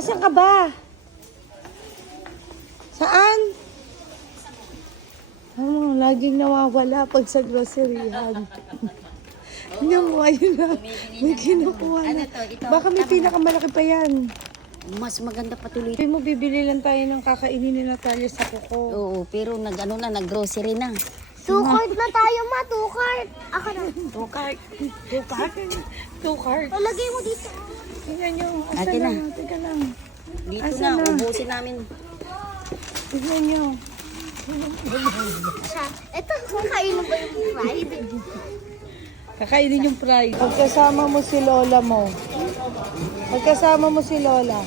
Asan ka ba? Saan? Laging nawawala pag sa groceryhan. Tingnan mo, ayun na. May kinukuha na. Baka may pinakamalaki pa yan. Mas maganda patuloy. Sabi mo, bibili lang tayo ng kakainin ni Natalia sa kuko. Oo, pero nag-grocery na. 2 cart na tayo, ma. 2 cart. Ako na. 2 cart. 2 cart? 2 cart. Palagay mo dito. Tingnan nyo. Asa Akin na. na? Teka lang. Dito Asa na, na? ubusin namin. Tingnan nyo. Ito, kakainin ba yung fried? Kakainin yung fries. Pagkasama mo si Lola mo. Pagkasama mo si Lola.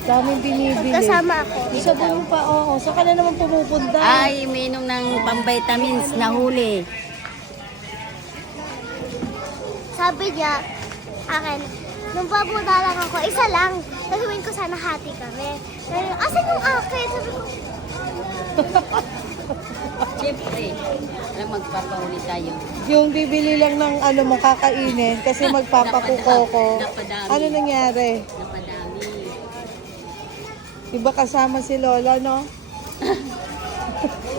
Daming binibili. Kasama ako. Isa mo pa, oo. Saan ka na naman pumupunta? Ay, uminom ng pang-vitamins na huli. Sabi niya, akin, nung papunta lang ako, isa lang. Sabihin ko sana hati kami. Sabi niya, asan yung akin? Sabi ko, Siyempre, magpapauli tayo. Yung bibili lang ng ano mo kakainin kasi magpapakuko ko. Napadami. Ano nangyari? Napadami. Iba kasama si Lola, no?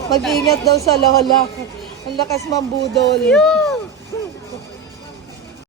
Mag-ingat daw sa Lola. Ang lakas mambudol.